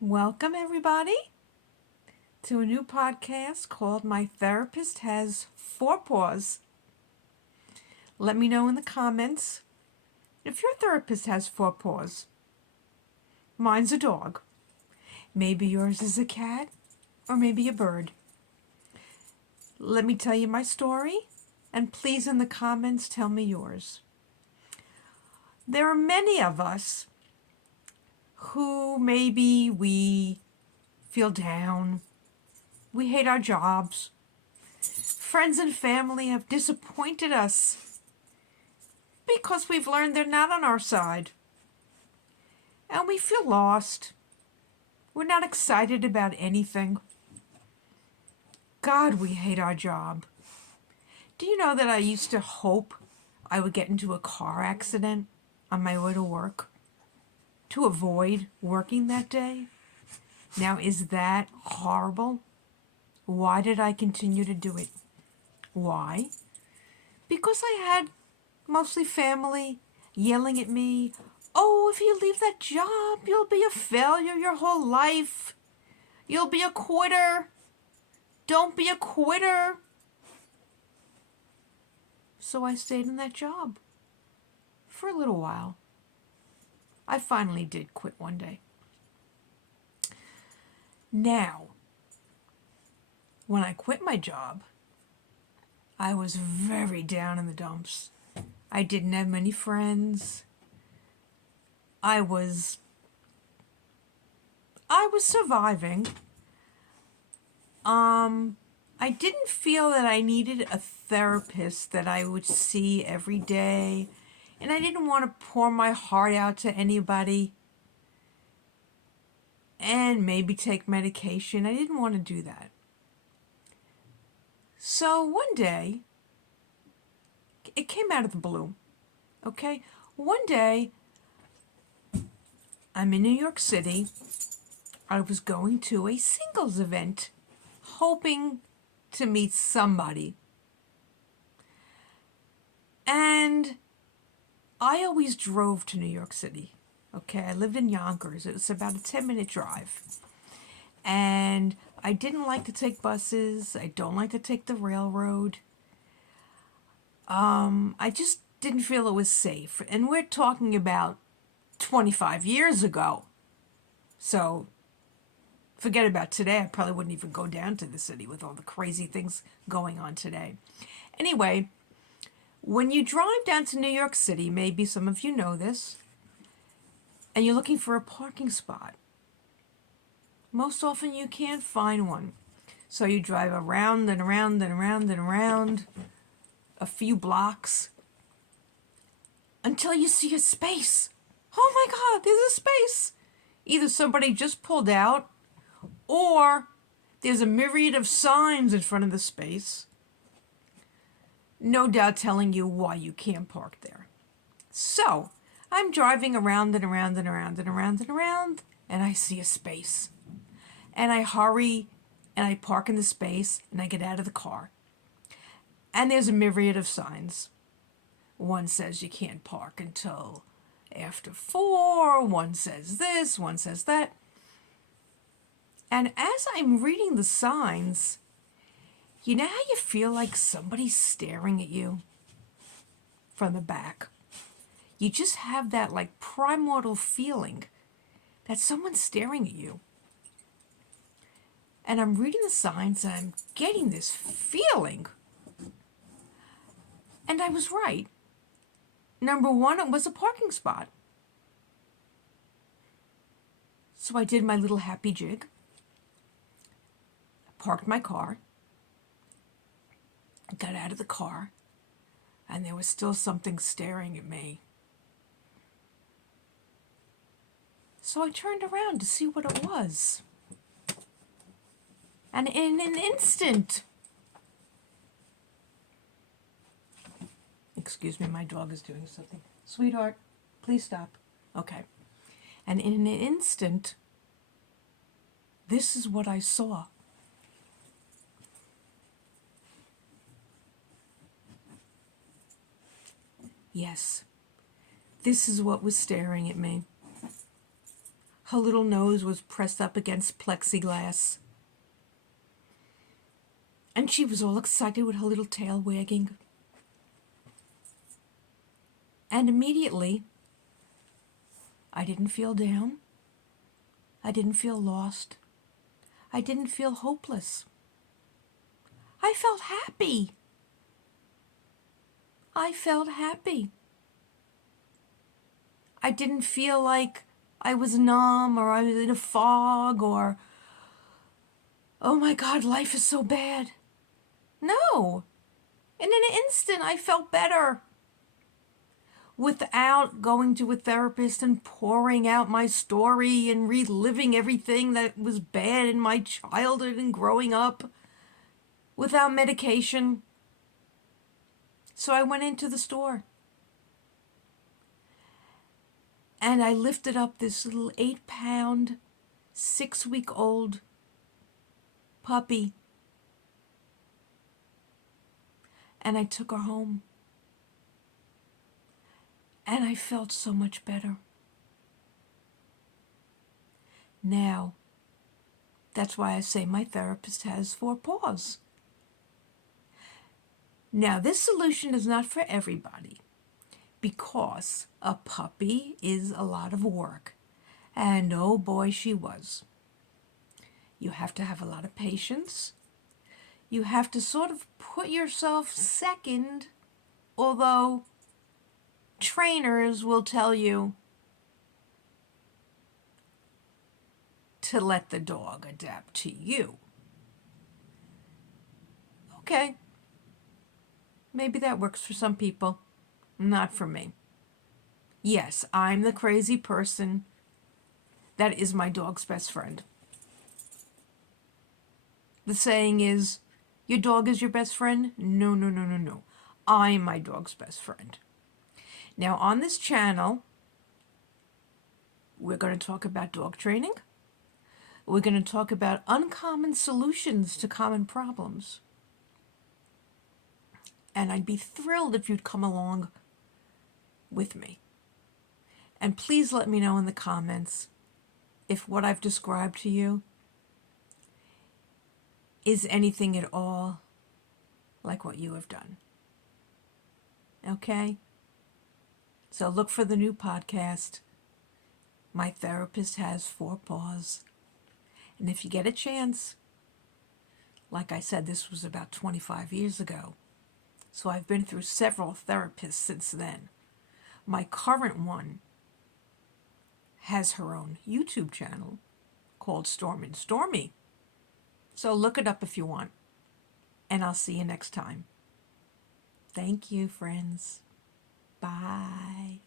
Welcome, everybody, to a new podcast called My Therapist Has Four Paws. Let me know in the comments if your therapist has four paws. Mine's a dog. Maybe yours is a cat, or maybe a bird. Let me tell you my story, and please in the comments tell me yours. There are many of us who maybe we feel down, we hate our jobs, friends and family have disappointed us because we've learned they're not on our side, and we feel lost. We're not excited about anything. God, we hate our job. Do you know that I used to hope I would get into a car accident on my way to work to avoid working that day? Now, is that horrible? Why did I continue to do it? Why? Because I had mostly family yelling at me, "Oh, if you leave that job, you'll be a failure your whole life. You'll be a quitter. Don't be a quitter." So I stayed in that job for a little while. I finally did quit one day. Now, when I quit my job, I was very down in the dumps. I didn't have many friends. I was surviving. I didn't feel that I needed a therapist that I would see every day, and I didn't want to pour my heart out to anybody and maybe take medication. I didn't want to do that. So one day, it came out of the blue, okay? One day, I'm in New York City. I was going to a singles event, hoping to meet somebody. And I always drove to New York City, okay? I lived in Yonkers. It was about a 10-minute drive. And I didn't like to take buses. I don't like to take the railroad. I just didn't feel it was safe. And we're talking about 25 years ago. So forget about today. I probably wouldn't even go down to the city with all the crazy things going on today. Anyway, when you drive down to New York City, maybe some of you know this, and you're looking for a parking spot, most often you can't find one. So you drive around and around and around and around a few blocks until you see a space. Oh my God, there's a space. Either somebody just pulled out, or there's a myriad of signs in front of the space, no doubt telling you why you can't park there. So I'm driving around and around and around and around and around, and I see a space. And I hurry, and I park in the space, and I get out of the car. And there's a myriad of signs. One says you can't park until after 4, one says this, one says that. And as I'm reading the signs, you know how you feel like somebody's staring at you from the back? You just have that like primordial feeling that someone's staring at you. And I'm reading the signs and I'm getting this feeling. And I was right. Number one, it was a parking spot. So I did my little happy jig. I parked my car. I got out of the car. And there was still something staring at me. So I turned around to see what it was. And in an instant, excuse me, my dog is doing something. Sweetheart, please stop. Okay. And in an instant, this is what I saw. Yes, this is what was staring at me. Her little nose was pressed up against plexiglass. And she was all excited with her little tail wagging. And immediately, I didn't feel down. I didn't feel lost. I didn't feel hopeless. I felt happy. I felt happy. I didn't feel like I was numb or I was in a fog or, oh my God, life is so bad. No. In an instant, I felt better. Without going to a therapist and pouring out my story and reliving everything that was bad in my childhood and growing up. Without medication. So I went into the store. And I lifted up this little 8-pound, 6-week-old puppy. And I took her home. And I felt so much better. Now, that's why I say my therapist has 4 paws. Now, this solution is not for everybody because a puppy is a lot of work. And oh boy, she was. You have to have a lot of patience. You have to sort of put yourself second, although trainers will tell you to let the dog adapt to you. Okay, maybe that works for some people, not for me. Yes, I'm the crazy person that is my dog's best friend. The saying is, your dog is your best friend? No, no, no, no, no. I'm my dog's best friend. Now, on this channel, we're going to talk about dog training. We're going to talk about uncommon solutions to common problems. And I'd be thrilled if you'd come along with me. And please let me know in the comments if what I've described to you is anything at all like what you have done. Okay? So look for the new podcast. My therapist has 4 paws. And if you get a chance, like I said, this was about 25 years ago. So I've been through several therapists since then. My current one has her own YouTube channel called Storm and Stormy. So look it up if you want. And I'll see you next time. Thank you, friends. Bye.